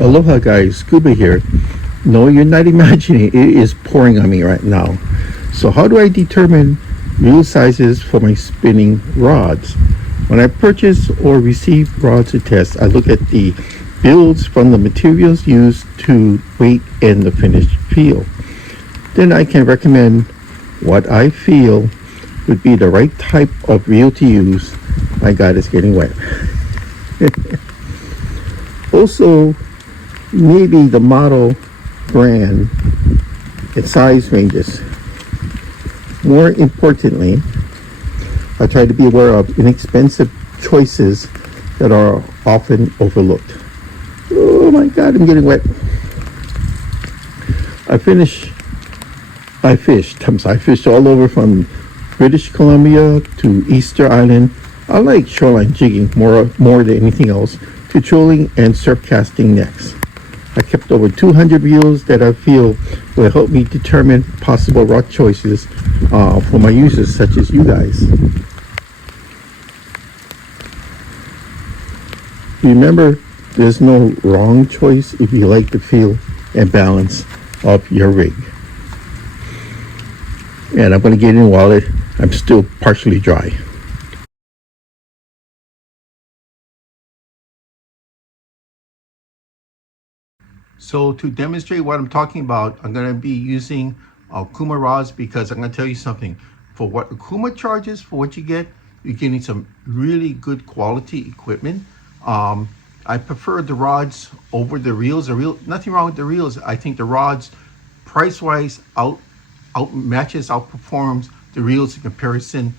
Aloha guys, Scuba here. No, you're not imagining, it is pouring on me right now. So how do I determine reel sizes for my spinning rods? When I purchase or receive rods to test, I look at the builds from the materials used to weight and the finished feel. Then I can recommend what I feel would be the right type of reel to use. My God, it's getting wet. Also, maybe the model, brand, and size ranges. More importantly, I try to be aware of inexpensive choices that are often overlooked. Oh my God, I'm getting wet. I fished all over from British Columbia to Easter Island. I like shoreline jigging more than anything else, to trolling and surf casting next. I kept over 200 reels that I feel will help me determine possible rod choices for my users such as you guys. Remember, there's no wrong choice if you like the feel and balance of your rig. And I'm going to get in while I'm still partially dry. So to demonstrate what I'm talking about, I'm going to be using Okuma rods, because I'm going to tell you something. For what Okuma charges for what you get, you're getting some really good quality equipment. I prefer the rods over the reels. Nothing wrong with the reels. I think the rods, price-wise, outperforms the reels in comparison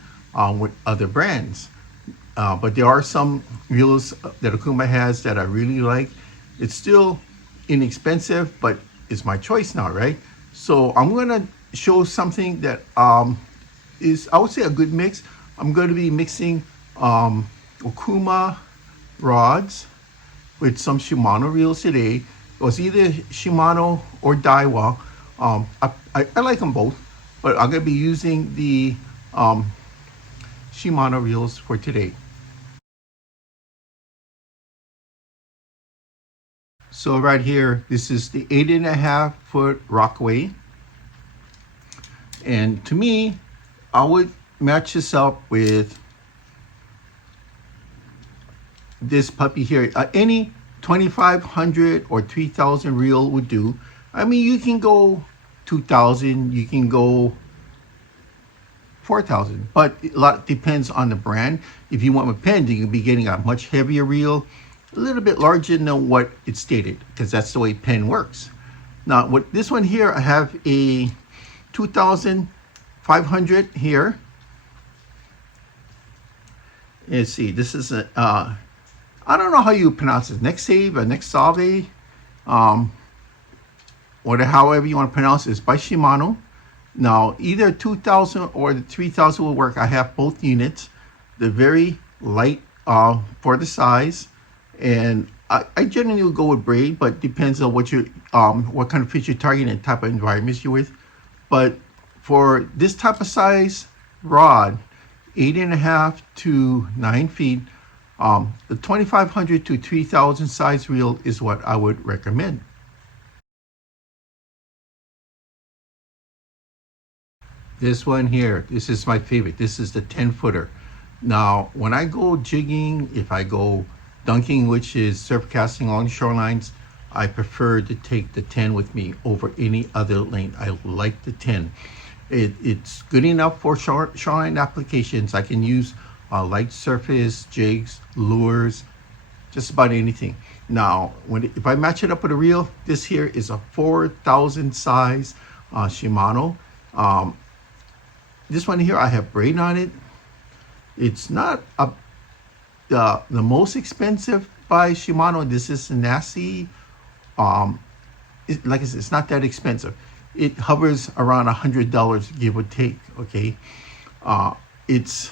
with other brands. But there are some reels that Okuma has that I really like. It's still inexpensive, but it's my choice now, right? So I'm gonna show something that is, I would say, a good mix. I'm going to be mixing Okuma rods with some Shimano reels today. It was either Shimano or Daiwa. I like them both, but I'm going to be using the Shimano reels for today. So right here, this is the 8.5 foot Rockaway. And to me, I would match this up with this puppy here. Any 2,500 or 3,000 reel would do. I mean, you can go 2,000, you can go 4,000, but a lot depends on the brand. If you want a pen, you can be getting a much heavier reel, a little bit larger than what it stated, because that's the way pen works. Now, with this one here, I have a 2,500 here. Let's see, this is a, I don't know how you pronounce it, Nexave or Nexave, or however you want to pronounce it. It's by Shimano. Now, either 2,000 or the 3,000 will work. I have both units. They're very light for the size, and I generally will go with braid, but depends on what what kind of fish you're targeting and type of environments you're with. But for this type of size rod, 8.5 to 9 feet, the 2,500 to 3,000 size reel is what I would recommend. This one here, this is my favorite. This is the 10-footer. Now, when I go jigging, if I go dunking, which is surf casting along shorelines, I prefer to take the 10 with me over any other length. I like the 10. It's good enough for shoreline applications. I can use light surface, jigs, lures, just about anything. Now, if I match it up with a reel, this here is a 4,000 size Shimano. This one here, I have braid on it. It's not the most expensive by Shimano. This is Nasci. Like I said, it's not that expensive. It hovers around $100, give or take. Okay, it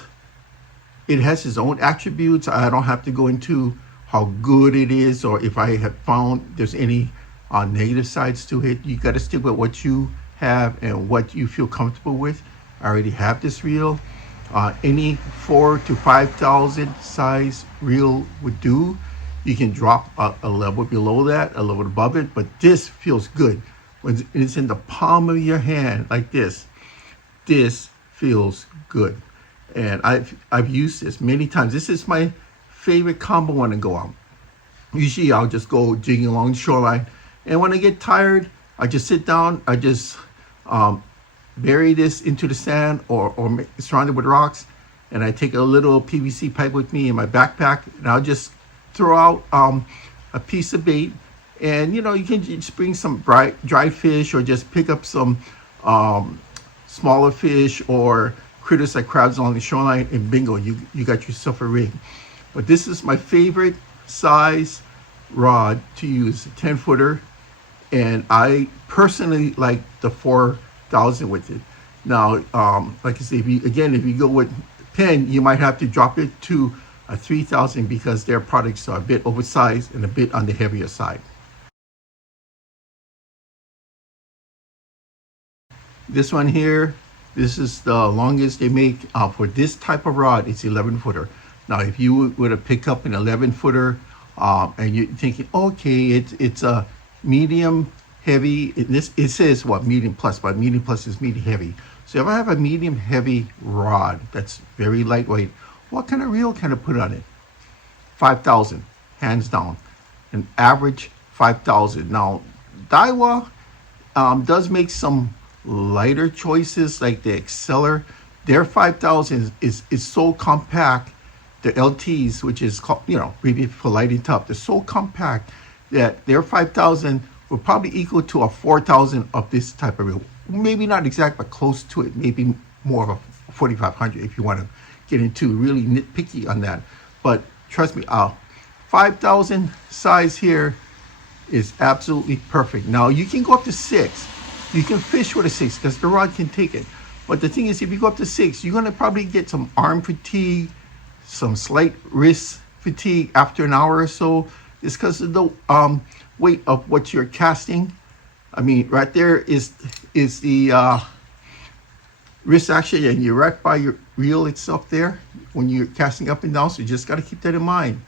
has its own attributes. I don't have to go into how good it is, or if I have found there's any negative sides to it. You got to stick with what you have and what you feel comfortable with. I already have this reel. Any 4,000 to 5,000 size reel would do. You can drop a level below that, a level above it, but this feels good. When it's in the palm of your hand like this feels good. And I've used this many times. This is my favorite combo when I go out. Usually I'll just go jigging along the shoreline, and when I get tired, I just sit down, I just bury this into the sand or surround it with rocks, and I take a little PVC pipe with me in my backpack, and I'll just throw out a piece of bait. And you know, you can just bring some dry fish, or just pick up some smaller fish or critters like crabs along the shoreline, and bingo, you got yourself a rig. But this is my favorite size rod to use, a 10-footer, and I personally like the 4,000 with it. Now, like I say, if you go with Penn, you might have to drop it to a 3,000 because their products are a bit oversized and a bit on the heavier side. This one here, this is the longest they make for this type of rod. It's 11-footer. Now, if you were to pick up an 11-footer and you're thinking, okay, it's a medium heavy. It says what, medium plus, but medium plus is medium heavy. So if I have a medium heavy rod that's very lightweight, what kind of reel can I put on it? 5,000, hands down. An average 5,000. Now, Daiwa does make some lighter choices, like the Exceller. Their 5,000 is so compact. The LTs, which is called, you know, really for lighting top, they're so compact that their 5,000 will probably equal to a 4,000 of this type of reel. Maybe not exact, but close to it. Maybe more of a 4,500 if you want to get into really nitpicky on that. But trust me, 5,000 size here is absolutely perfect. Now you can go up to 6. You can fish with a 6 because the rod can take it. But the thing is, if you go up to 6, you're gonna probably get some arm fatigue, some slight wrist fatigue after an hour or so. It's because of the weight of what you're casting. I mean, right there is the wrist action, and you're right by your reel itself there when you're casting up and down. So you just got to keep that in mind.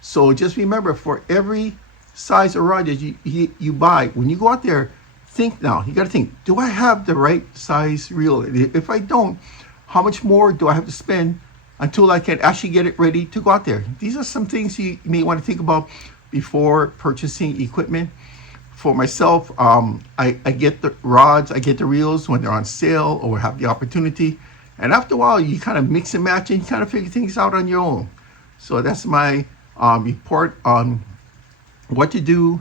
So just remember, for every size of rod that you buy, when you go out there, think now. You got to think, do I have the right size reel? If I don't, how much more do I have to spend until I can actually get it ready to go out there? These are some things you may want to think about before purchasing equipment. For myself, I get the rods, I get the reels when they're on sale or have the opportunity. And after a while, you kind of mix and match and you kind of figure things out on your own. So that's my report on what to do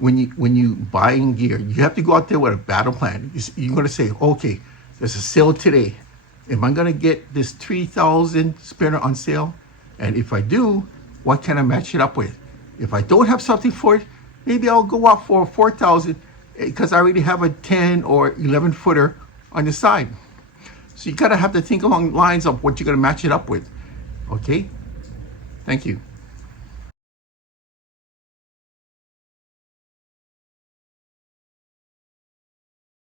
when you buying gear. You have to go out there with a battle plan. You're going to say, okay, there's a sale today. Am I going to get this 3,000 spinner on sale? And if I do, what can I match it up with? If I don't have something for it, maybe I'll go out for 4,000 because I already have a 10 or 11-footer on the side. So you gotta have to think along the lines of what you're gonna match it up with. Okay? Thank you.